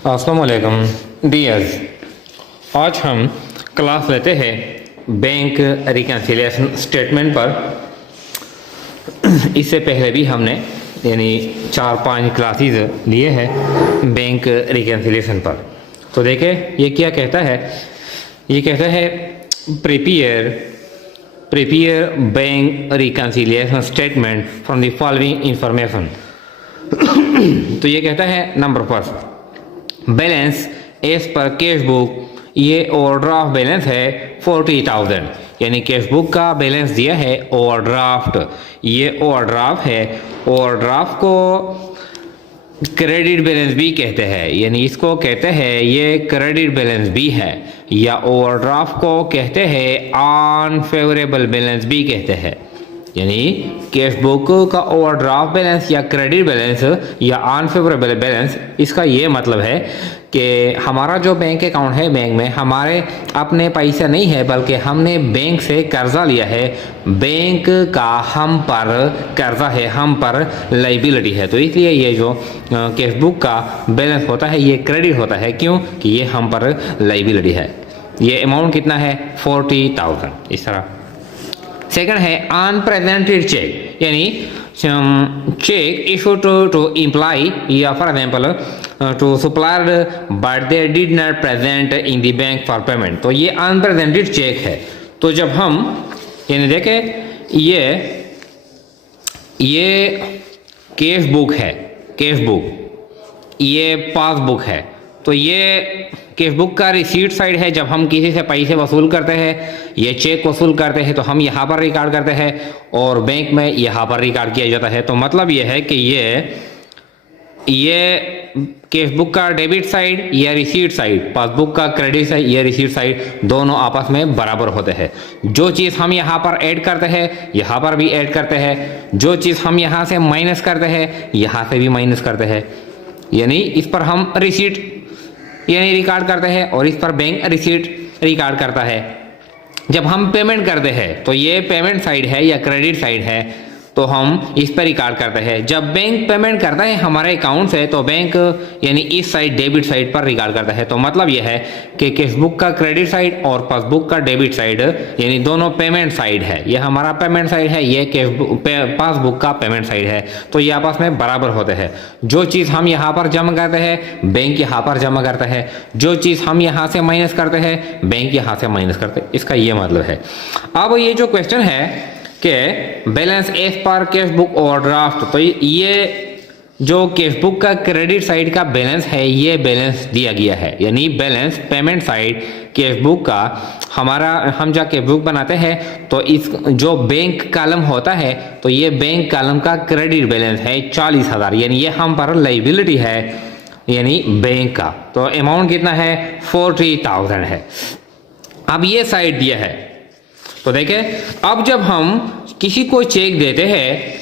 अस्सलाम वालेकुम डियर्स। आज हम क्लास लेते हैं बैंक रिकन्सिलिएशन स्टेटमेंट पर। इससे पहले भी हमने यानी 4-5 क्लासेस लिए हैं बैंक रिकन्सिलिएशन पर। तो देखें ये क्या कहता है। ये कहता है prepare bank reconciliation statement from the following information. तो ये कहता है number first, balance as per cash book, ये ओवरड्राफ्ट बैलेंस है 40,000, यानी कैश बुक का बैलेंस दिया है ओवरड्राफ्ट, ये ओवरड्राफ्ट है। ओवरड्राफ्ट को क्रेडिट बैलेंस भी कहते हैं, यानी इसको कहते हैं ये क्रेडिट बैलेंस भी है, या ओवरड्राफ्ट को कहते हैं अनफेवरेबल बैलेंस भी कहते हैं। यानी कैश बुक का ओवरड्राफ्ट बैलेंस या क्रेडिट बैलेंस या अनफेवरेबल बैलेंस, इसका ये मतलब है कि हमारा जो बैंक अकाउंट है, बैंक में हमारे अपने पैसे नहीं है, बल्कि हमने बैंक से कर्जा लिया है, बैंक का हम पर कर्जा है, हम पर लाइबिलिटी है। तो इसलिए ये जो कैश बुक का बैलेंस होता है ये क्रेडिट होता है। क्यों? कि ये हम पर लाइबिलिटी है। ये अमाउंट कितना है? 40,000। इस तरह सेकंड है अनप्रेजेंटेड चेक, यानी चेक इशूड टू एम्प्लॉय या for example to supplier but they did not present in the bank for payment. तो ये अनप्रेजेंटेड चेक है। तो जब हम यानी देखें ये कैश बुक है, कैश बुक, ये पासबुक है। तो ये कैश बुक का रिसीट साइड है। जब हम किसी से पैसे वसूल करते हैं, ये चेक वसूल करते हैं, तो हम यहाँ पर रिकॉर्ड करते हैं और बैंक में यहाँ पर रिकॉर्ड किया जाता है। तो मतलब ये है कि ये कैश बुक का डेबिट साइड या रिसीट साइड, पासबुक का क्रेडिट साइड या रिसीट साइड, दोनों आपस में बराबर होते हैं। जो चीज़ हम यहाँ पर ऐड करते हैं यहाँ पर भी ऐड करते हैं, जो चीज़ हम यहाँ से माइनस करते हैं यहाँ से भी माइनस करते हैं। यानी इस पर हम रिसीट यानी रिकॉर्ड करते हैं और इस पर बैंक रिसीट रिकॉर्ड करता है। जब हम पेमेंट करते हैं तो ये पेमेंट साइड है या क्रेडिट साइड है, तो हम इस पर रिकॉर्ड करते हैं। जब बैंक पेमेंट करता है हमारे अकाउंट से, तो बैंक यानी इस साइड डेबिट साइड पर रिकॉर्ड करता है। तो मतलब यह है कि कैश बुक का क्रेडिट साइड और पासबुक का डेबिट साइड यानी दोनों पेमेंट साइड है। ये हमारा पेमेंट साइड है, ये कैश बुक पासबुक का पेमेंट साइड है। तो ये आपस में बराबर होते हैं। जो चीज़ हम यहाँ पर जमा करते हैं बैंक यहाँ पर जमा करता है, जो चीज़ हम यहाँ से माइनस करते हैं बैंक यहाँ से माइनस करते हैं। इसका ये मतलब है। अब ये जो क्वेश्चन है कि balance as per cash book overdraft, तो ये जो कैश बुक का क्रेडिट साइड का बैलेंस है ये बैलेंस दिया गया है। यानी balance payment side cash book का हमारा, हम जब कैश बुक बनाते हैं तो इस जो बैंक कॉलम होता है, तो ये बैंक कॉलम का क्रेडिट बैलेंस है 40,000, यानी ये हम पर लाइबिलिटी है यानी बैंक का। तो अमाउंट कितना है? 40,000 है। अब ये साइड दिया है। तो देखें, अब जब हम किसी को चेक देते हैं,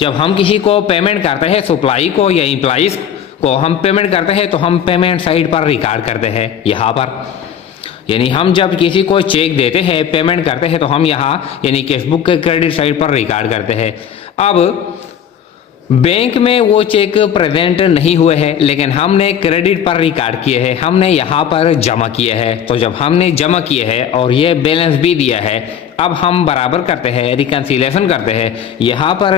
जब हम किसी को पेमेंट करते हैं, सप्लाई को या एम्प्लॉइज को हम पेमेंट करते हैं, तो हम पेमेंट साइड पर रिकॉर्ड करते हैं यहाँ पर। यानी हम जब किसी को चेक देते हैं, पेमेंट करते हैं, तो हम यहाँ यानी कैश बुक के क्रेडिट साइड पर रिकॉर्ड करते हैं। अब बैंक में वो चेक प्रेजेंट नहीं हुए हैं, लेकिन हमने क्रेडिट पर रिकॉर्ड किए हैं, हमने यहाँ पर जमा किए हैं। तो जब हमने जमा किए हैं और ये बैलेंस भी दिया है, अब हम बराबर करते हैं, रिकन्सिलिएशन करते हैं। यहाँ पर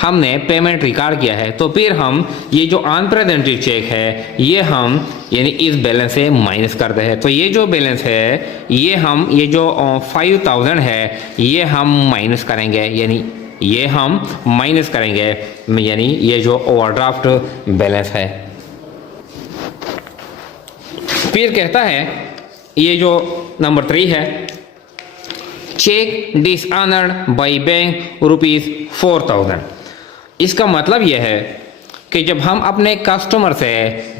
हमने पेमेंट रिकॉर्ड किया है, तो फिर हम ये जो अनप्रेजेंटेड चेक है ये हम यानी इस बैलेंस से माइनस करते हैं। तो ये जो बैलेंस है ये जो 5,000 है ये हम माइनस करेंगे, यानी ये हम माइनस करेंगे, यानी ये जो ओवरड्राफ्ट बैलेंस है। फिर कहता है ये जो नंबर 3 है, चेक डिसऑनर्ड बाय बैंक ₹4,000। इसका मतलब यह है कि जब हम अपने कस्टमर से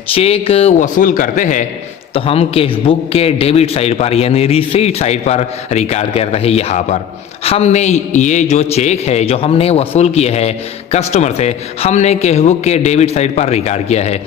चेक वसूल करते हैं तो हम कैश बुक के डेबिट साइड पर यानी रिसीट साइड पर रिकॉर्ड करते हैं। यहाँ पर हमने ये जो चेक है जो हमने वसूल किया है कस्टमर से, हमने कैश बुक के डेबिट साइड पर रिकॉर्ड किया है।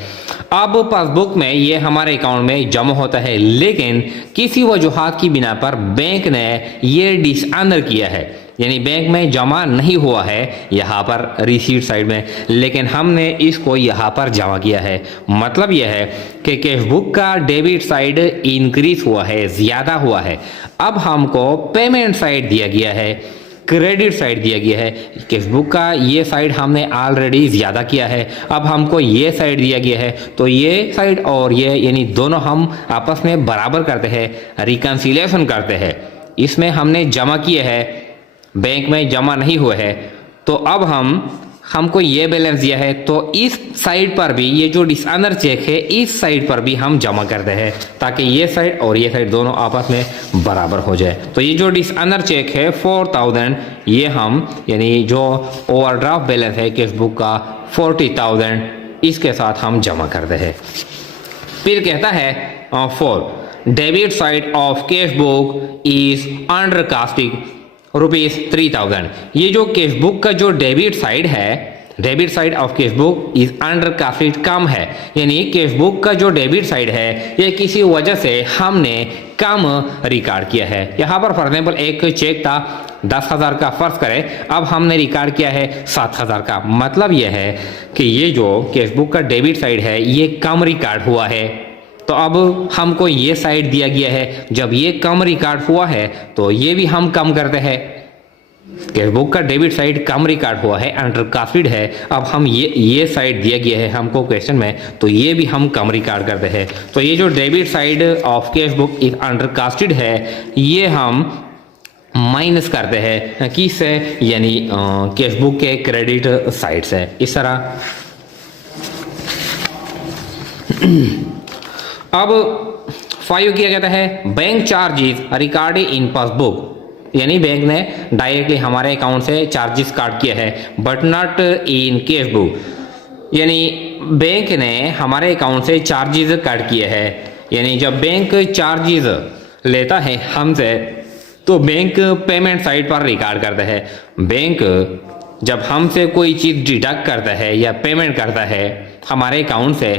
अब पासबुक में ये हमारे अकाउंट में जमा होता है, लेकिन किसी वजूहात की बिना पर बैंक ने ये डिसऑनर किया है, यानी बैंक में जमा नहीं हुआ है यहाँ पर रिसीट साइड में, लेकिन हमने इसको यहाँ पर जमा किया है। मतलब यह है कि कैश बुक का डेबिट साइड इंक्रीज हुआ है, ज़्यादा हुआ है। अब हमको पेमेंट साइड दिया गया है, क्रेडिट साइड दिया गया है। कैश बुक का ये साइड हमने ऑलरेडी ज़्यादा किया है, अब हमको ये साइड दिया गया है, तो ये साइड और ये यानी दोनों हम आपस में बराबर करते हैं, रिकन्सिलिएशन करते हैं। इसमें हमने जमा किए हैं, बैंक में जमा नहीं हुए हैं, तो अब हमको ये बैलेंस दिया है, तो इस साइड पर भी ये जो डिसऑनर चेक है इस साइड पर भी हम जमा करते हैं, ताकि ये साइड और ये साइड दोनों आपस में बराबर हो जाए। तो ये जो डिसऑनर चेक है 4000, ये हम यानी जो ओवरड्राफ्ट बैलेंस है कैश बुक का 40,000, इसके साथ हम जमा करते हैं। फिर कहता है 4 debit side of cash book is under casting ₹3000। ये जो कैश बुक का जो डेबिट साइड है, debit side of cash book is under काफी कम है, यानी कैश बुक का जो डेबिट साइड है ये किसी वजह से हमने कम रिकॉर्ड किया है। यहाँ पर फॉर एग्जाम्पल एक चेक था 10,000 का, फर्ज करें, अब हमने रिकॉर्ड किया है 7,000 का। मतलब यह है कि ये जो कैश बुक का डेबिट साइड है ये कम रिकॉर्ड हुआ है, तो अब हमको ये साइड दिया गया है। जब ये कम रिकॉर्ड हुआ है तो ये भी हम कम करते हैं। कैश बुक का डेबिट साइड कम रिकॉर्ड हुआ है, अंडर कास्टेड है, अब हम ये साइड दिया गया है हमको क्वेश्चन में, तो ये भी हम कम रिकॉर्ड करते हैं। तो ये जो debit side of cash book is under casted है ये हम माइनस करते हैं किससे, यानी कैश बुक के क्रेडिट साइड से। इस तरह अब 5 किया जाता है bank charges recorded in passbook, यानी बैंक ने डायरेक्टली हमारे अकाउंट से चार्जेस काट किया है, but not in cash book, यानी बैंक ने हमारे अकाउंट से चार्जेस काट किए हैं। यानी जब बैंक चार्जेस लेता है हमसे तो बैंक पेमेंट साइड पर रिकॉर्ड करता है। बैंक जब हमसे कोई चीज़ डिडक्ट करता है या पेमेंट करता है, हमारे अकाउंट से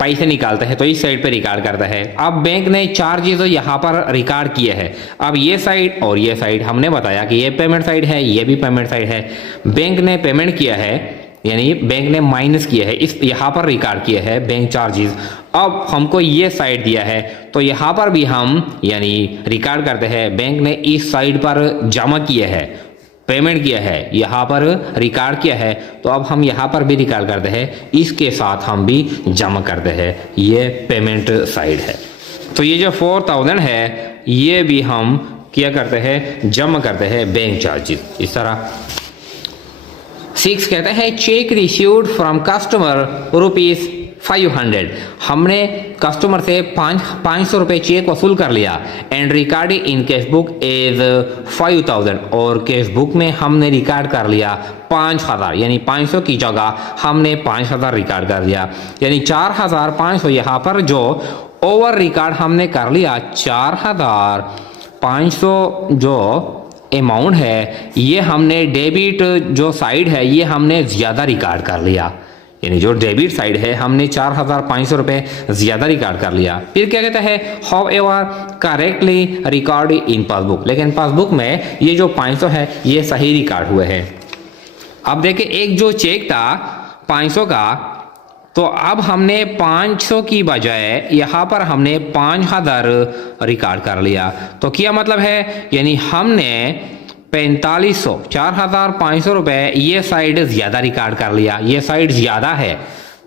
पैसे निकालते हैं, तो इस साइड पे रिकॉर्ड करता है। अब बैंक ने चार्जेस यहाँ पर रिकॉर्ड किए हैं। अब ये साइड और ये साइड हमने बताया कि ये पेमेंट साइड है, ये भी पेमेंट साइड है। बैंक ने पेमेंट किया है, यानी बैंक ने माइनस किया है, इस यहाँ पर रिकॉर्ड किया है बैंक चार्जेस। अब हमको ये साइड दिया है, तो यहाँ पर भी हम यानी रिकॉर्ड करते हैं, बैंक ने इस साइड पर जमा किया है, पेमेंट किया है, यहाँ पर रिकॉर्ड किया है, तो अब हम यहाँ पर भी रिकॉर्ड करते हैं, इसके साथ हम भी जमा करते हैं। ये पेमेंट साइड है। तो ये जो 4000 है ये भी हम क्या करते हैं, जमा करते हैं बैंक चार्जेस। इस तरह 6 कहते हैं चेक रिसीव्ड फ्रॉम कस्टमर ₹500, हमने कस्टमर से 500 रुपये चेक वसूल कर लिया, and record in cash book as 5000, और कैश बुक में हमने रिकॉर्ड कर लिया 5000, यानी 500 की जगह हमने 5000 रिकॉर्ड कर लिया, यानी 4500 यहाँ पर जो ओवर रिकॉर्ड हमने कर लिया, 4500 जो अमाउंट है ये हमने डेबिट जो साइड है ये हमने ज़्यादा रिकॉर्ड कर लिया, यानी जो डेबिट साइड है हमने 4500 रुपये ज़्यादा रिकॉर्ड कर लिया। फिर क्या कहता है, how ever correctly record in passbook, लेकिन पासबुक में ये जो 500 है ये सही रिकॉर्ड हुए हैं। अब देखिए एक जो चेक था 500 का, तो अब हमने 500 की बजाय यहाँ पर हमने 5000 रिकॉर्ड कर लिया। तो क्या मतलब है, यानी हमने 4500 4500 रुपये ये साइड ज़्यादा रिकॉर्ड कर लिया, ये साइड ज़्यादा है,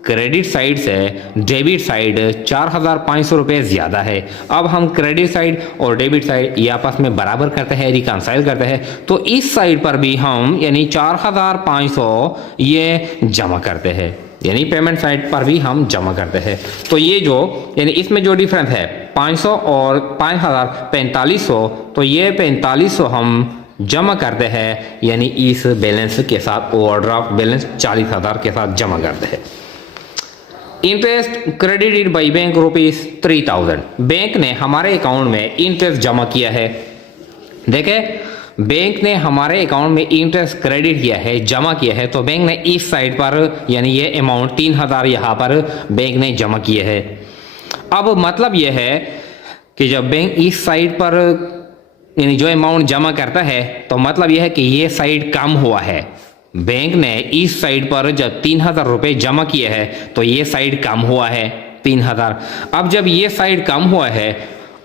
क्रेडिट साइड से डेबिट साइड 4500 रुपये ज़्यादा है। अब हम क्रेडिट साइड और डेबिट साइड ये आपस में बराबर करते हैं, रिकन्साइल करते हैं, तो इस साइड पर भी हम यानी 4500 ये जमा करते हैं, यानी पेमेंट साइड पर भी हम जमा करते हैं। तो ये जो यानी इसमें जो डिफरेंस है 500 और 5000 4500, तो ये 4500 हम जमा करते हैं, यानी इस बैलेंस के साथ ओवरड्राफ्ट बैलेंस 40,000 के साथ जमा करते हैं। Interest credited by bank ₹3000, bank ने हमारे अकाउंट में इंटरेस्ट जमा किया है। देखे बैंक ने हमारे अकाउंट में इंटरेस्ट क्रेडिट किया है, जमा किया है, तो बैंक ने इस साइड पर यानी ये अमाउंट 3000 यहाँ पर बैंक ने जमा किया है। अब मतलब यह है कि जब बैंक इस साइड पर यानी जो अमाउंट जमा करता है तो मतलब यह है कि ये साइड कम हुआ है। बैंक ने इस साइड पर जब 3000 रुपये जमा किए हैं तो ये साइड कम हुआ है 3000। अब जब ये साइड कम हुआ है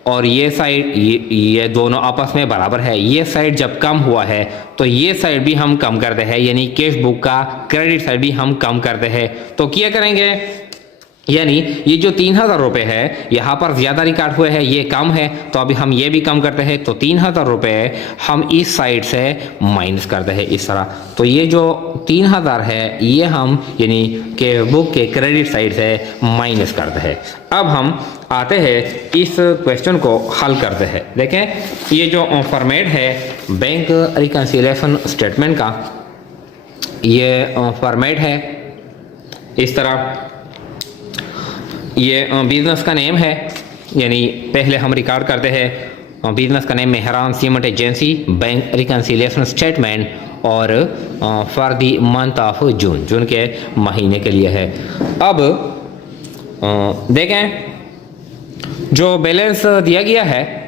और ये साइड ये दोनों आपस में बराबर है, ये साइड जब कम हुआ है तो ये साइड भी हम कम करते हैं, यानी कैश बुक का क्रेडिट साइड भी हम कम करते हैं। तो क्या करेंगे, यानी ये जो 3000 रुपये है यहाँ पर ज़्यादा रिकॉर्ड हुए हैं, ये कम है, तो अभी हम ये भी कम करते हैं। तो 3000 रुपये हम इस साइड से माइनस करते हैं इस तरह। तो ये जो 3000 है ये हम यानी के बुक के क्रेडिट साइड से माइनस करते हैं। अब हम आते हैं इस क्वेश्चन को हल करते हैं। देखें ये जो फॉर्मेट है बैंक रिकन्सिलिएशन स्टेटमेंट का, ये फॉर्मेट है इस तरह। ये बिजनेस का नेम है, यानी पहले हम रिकॉर्ड करते हैं बिजनेस का name Mehran cement agency, bank reconciliation statement और for the month of June, June के महीने के लिए है। अब देखें जो बैलेंस दिया गया है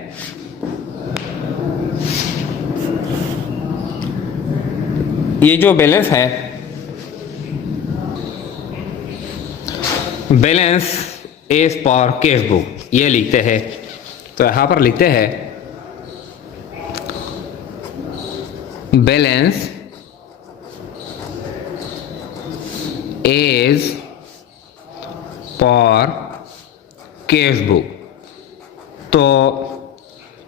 ये जो बैलेंस है, balance as per cash book, ये लिखते हैं। तो यहाँ पर लिखते हैं balance as per cash book. तो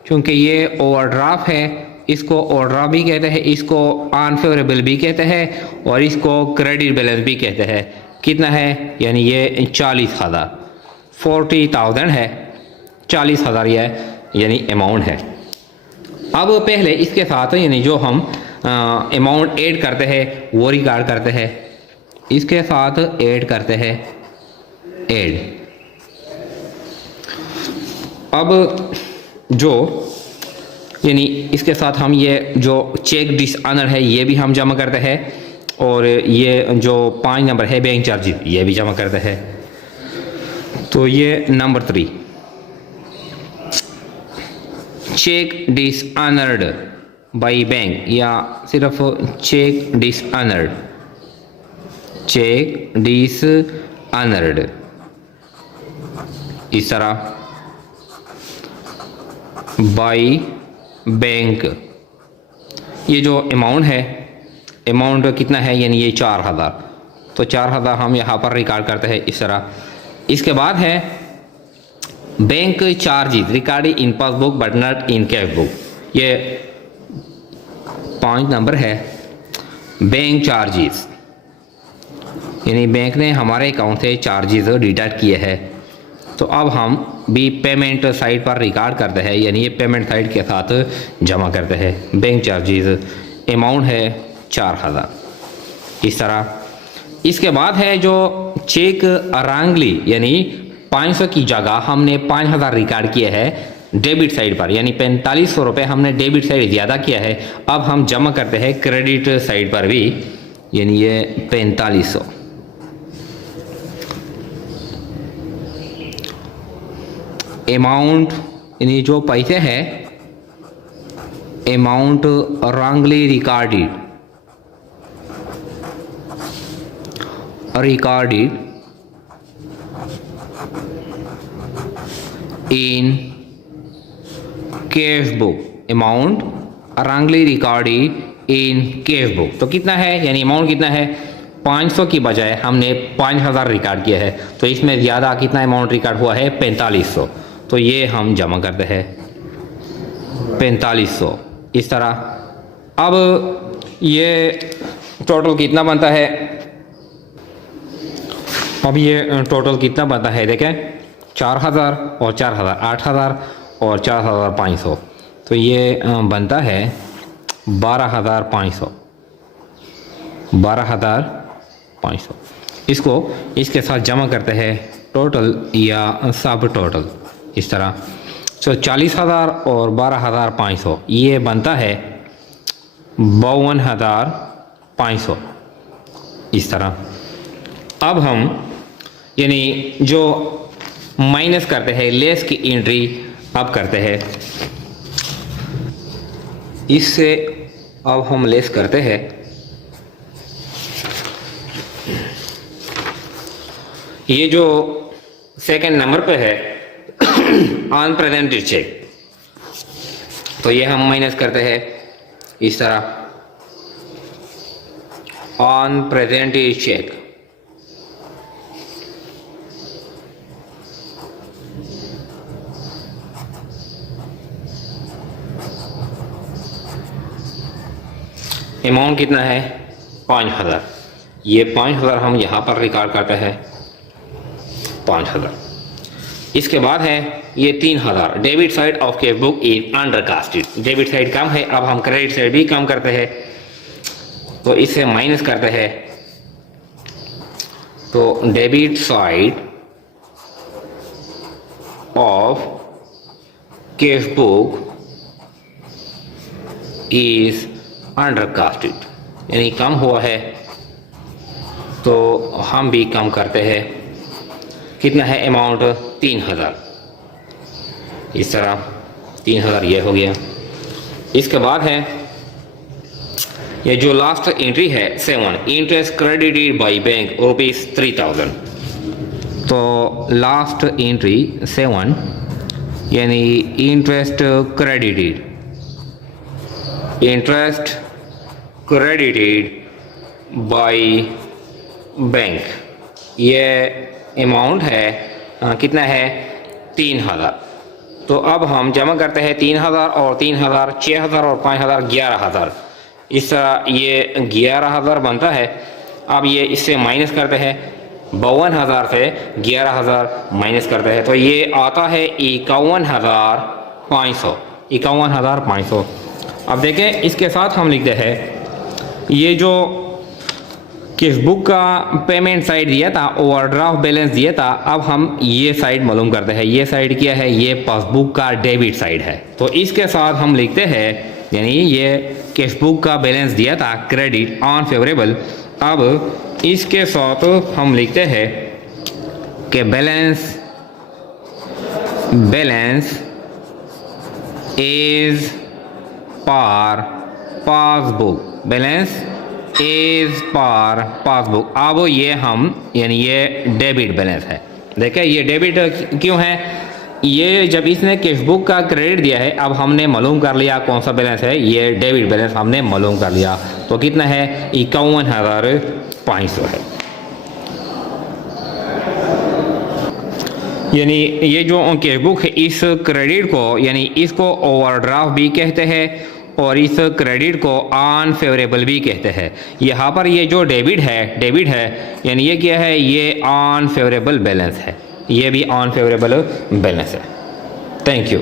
चूंकि ये ओवरड्राफ्ट है, इसको ओवरड्राफ्ट भी कहते हैं, इसको अनफेवरेबल भी कहते हैं और इसको क्रेडिट बैलेंस भी कहते हैं। कितना है, यानी ये 40,000 40,000 है, 40,000 ये यानी अमाउंट है। अब पहले इसके साथ यानी जो हम अमाउंट ऐड करते हैं वो रिकॉर्ड करते हैं, इसके साथ ऐड करते हैं ऐड। अब जो यानी इसके साथ हम ये जो चेक डिसऑनर है ये भी हम जमा करते हैं और ये जो 5 नंबर है बैंक चार्जेस ये भी जमा करते हैं। तो ये number 3 cheque dishonoured by bank, या सिर्फ चेक डिसऑनर्ड, चेक डिसऑनर्ड इस तरह बाय बैंक। ये जो अमाउंट है, अमाउंट कितना है, यानी ये 4000। तो 4000 हम यहाँ पर रिकॉर्ड करते हैं इस तरह। इसके बाद है bank charges recorded in passbook but not in cash book, ये 5 नंबर है बैंक चार्जेस, यानी बैंक ने हमारे अकाउंट से चार्जेस डिडक्ट किए हैं। तो अब हम भी पेमेंट साइड पर रिकॉर्ड करते हैं, यानी ये पेमेंट साइड के साथ जमा करते हैं बैंक चार्जेस। अमाउंट है 4000 इस तरह। इसके बाद है जो चेक अरांगली, यानी 500 की जगह हमने 5000 रिकॉर्ड किए हैं डेबिट साइड पर, यानी 4500 रुपये हमने डेबिट साइड ज़्यादा किया है। अब हम जमा करते हैं क्रेडिट साइड पर भी, यानी ये 4500। अमाउंट यानी जो पैसे है amount wrongly recorded in cash book, amount wrongly recorded in cash book. तो कितना है, यानी अमाउंट कितना है, 500 की बजाय हमने 5000 रिकॉर्ड किया है, तो इसमें ज़्यादा कितना अमाउंट रिकॉर्ड हुआ है, 4500। तो ये हम जमा करते हैं 4500 इस तरह। अब ये टोटल कितना बनता है, अब ये टोटल कितना बनता है देखें, 4000 और 4000 8000 और 4500, तो ये बनता है 12500 12500। इसको इसके साथ जमा करते हैं टोटल या सब टोटल इस तरह। तो 40,000 और 12,500 ये बनता है 52,500 इस तरह। अब हम यानी जो माइनस करते हैं लेस की एंट्री अब करते हैं। इससे अब हम लेस करते हैं ये जो सेकंड नंबर पे है ऑन प्रेजेंटेड चेक, तो ये हम माइनस करते हैं इस तरह ऑन प्रेजेंटेड चेक। अमाउंट कितना है 5000, ये 5000 हम यहाँ पर रिकॉर्ड करते हैं 5000। इसके बाद है ये 3000, debit side of cash book is undercasted. Debit side कम है, अब हम क्रेडिट साइड भी कम करते हैं, तो इससे माइनस करते हैं, तो debit side of cash book is undercasted, यानी कम हुआ है, तो हम भी कम करते हैं। कितना है अमाउंट 3000, इस तरह 3000 ये हो गया। इसके बाद है ये जो लास्ट एंट्री है 7, इंटरेस्ट क्रेडिटेड बाय बैंक ₹3000। तो लास्ट एंट्री 7 यानी interest credited, interest credited by bank, ये अमाउंट है कितना है 3000। तो अब हम जमा करते हैं 3000 और 3000, 6000 और 5000, 11000। इस तरह ये 11000 बनता है। अब ये इससे माइनस करते हैं, 52000 से 11000 माइनस करते हैं, तो ये आता है 51500, 51500। अब देखें इसके साथ हम लिखते हैं ये जो किस बुक का पेमेंट साइड दिया था, ओवरड्राफ्ट बैलेंस दिया था, अब हम ये साइड मालूम करते हैं। ये साइड क्या है, ये पासबुक का डेबिट साइड है, तो इसके साथ हम लिखते हैं, यानी ये कैश बुक का बैलेंस दिया था क्रेडिट ऑन फेवरेबल, अब इसके साथ हम लिखते हैं कि balance is per passbook, balance is per passbook. अब ये हम यानी ये डेबिट बैलेंस है। देखिए ये डेबिट क्यों है, ये जब इसने कैश बुक का क्रेडिट दिया है, अब हमने मालूम कर लिया कौन सा बैलेंस है, ये डेबिट बैलेंस हमने मालूम कर लिया। तो कितना है 51500 है। यानी ये जो कैश बुक है, इस क्रेडिट को यानी इसको ओवरड्राफ्ट भी कहते हैं और इस क्रेडिट को ऑन फेवरेबल भी कहते हैं। यहाँ पर ये जो डेबिट है यानी ये क्या है, ये ऑन फेवरेबल बैलेंस है, ये भी ऑन फेवरेबल बैलेंस है। Thank you.